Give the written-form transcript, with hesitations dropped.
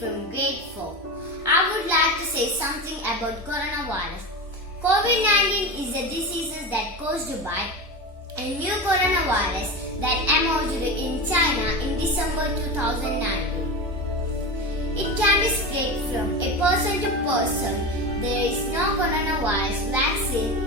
from grade 4. I would like to say something about coronavirus. COVID-19 is a disease that caused by a new coronavirus that emerged in China in December 2019. It can be spread from a person to person. There is no coronavirus vaccine